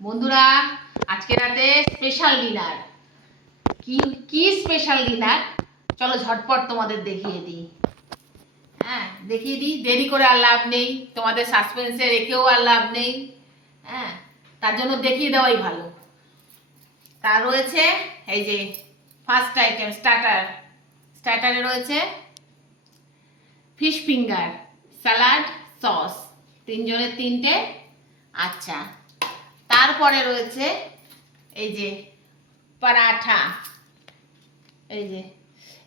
বন্ধুরা আজকে রাতে স্পেশাল ডিনার। কি কি স্পেশাল ডিনার চলো ঝটপট তোমাদের দেখিয়ে দিই। হ্যাঁ দেখিয়ে দিই, দেরি করে আর লাভ নেই, তোমাদের সাসপেন্সে রেখেও আর লাভ নেই। হ্যাঁ তার জন্য দেখিয়ে দেওয়াই ভালো। তা রয়েছে এই যে ফার্স্ট আইটেম স্টার্টারে রয়েছে ফিশ ফিঙ্গার, স্যালাড, সস, তিনজনের তিনটে। আচ্ছা, তারপরে রয়েছে এই যে পরাঠা, এই যে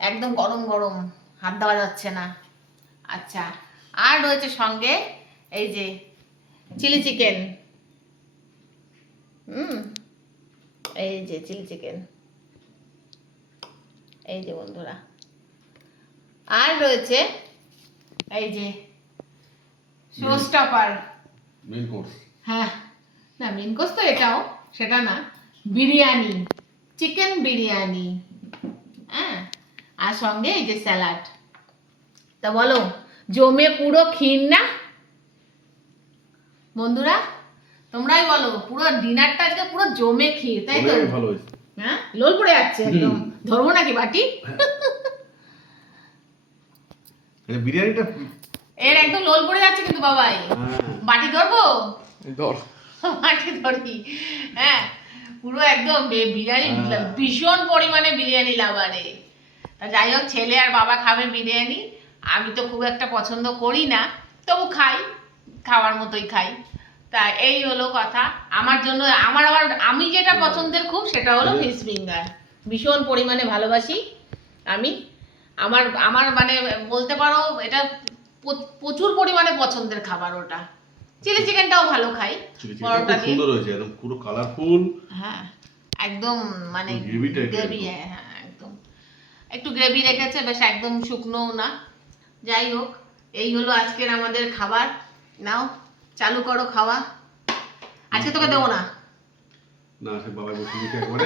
একদম গরম গরম, হাত দেওয়া যাচ্ছে না। আচ্ছা, আর রয়েছে সঙ্গে এই যে চিলি চিকেন। এই যে চিলি চিকেন, এই যে বন্ধুরা। আর রয়েছে এই যে শো স্টপার, মেন কোর্স। হ্যাঁ না মেন কোর্স তো এটাও, সেটা না, বিরিয়ানি, চিকেন বিরিয়ানি। হ্যাঁ আর সঙ্গে এই যে স্যালাড। তা বলো জমে পুরো ক্ষীর না বন্ধুরা? তোমরাই বলো, পুরো ডিনারটা আজকে পুরো জমে ক্ষীর, তাই তো? ভালো হয়েছে। হ্যাঁ লোল পড়ে যাচ্ছে একদম। ধরবো নাকি বাটি? বিরিয়ানিটা এর একদম লোল পড়ে যাচ্ছে কিন্তু বাবাই। বাটি ধরবো? ধর। বাটি ধরি। হ্যাঁ পুরো একদম বিরিয়ানি, ভীষণ পরিমাণে বিরিয়ানি লাভারে। তা যাই হোক, ছেলে আর বাবা খাবে বিরিয়ানি। আমি তো খুব একটা পছন্দ করি না, তবু খাই, খাওয়ার মতোই খাই। তা এই হলো কথা। আমার জন্য আবার আমি যেটা পছন্দের খুব, সেটা হলো ফিশ ফিঙ্গার। ভীষণ পরিমাণে ভালোবাসি আমি। আমার আমার মানে বলতে পারো এটা প্রচুর পরিমাণে পছন্দের খাবার ওটা। চিলি চিকেনটাও ভালো খাই, পরোটা দিয়ে। সুন্দর হয়েছে, একদম পুরো কালারফুল। হ্যাঁ একদম মানে গ্রেভি, হ্যাঁ একদম একটু গ্রেভি রেখেছে, বেশ একদম শুকনোও না। যাই হোক, এই হলো আজকের আমাদের খাবার। নাও চালু করো খাওয়া। আজকে তোকে দেবো না। না সে বাবাই বসে দিতে একবারে।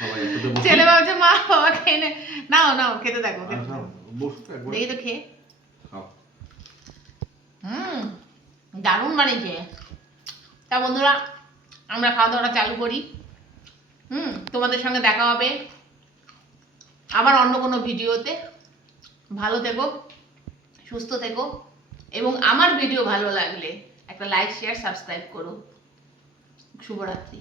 সবাই একসাথে বসে। ছেলে ভাবছে মা বাবা খেয়ে নে। নাও নাও খেতে থাকো, খেতে থাকো। বসো তো একবার। দেখি তো খেয়ে। খাও। দারুণ বানিয়েছে। তা বন্ধুরা আমরা খাওয়া দাওয়াটা চালু করি। তোমাদের সঙ্গে দেখা হবে আবার অন্য কোনো ভিডিওতে। ভালো থেকো, সুস্থ থেকো, এবং আমার ভিডিও ভালো লাগলে একটা লাইক, শেয়ার, সাবস্ক্রাইব করো। শুভরাত্রি।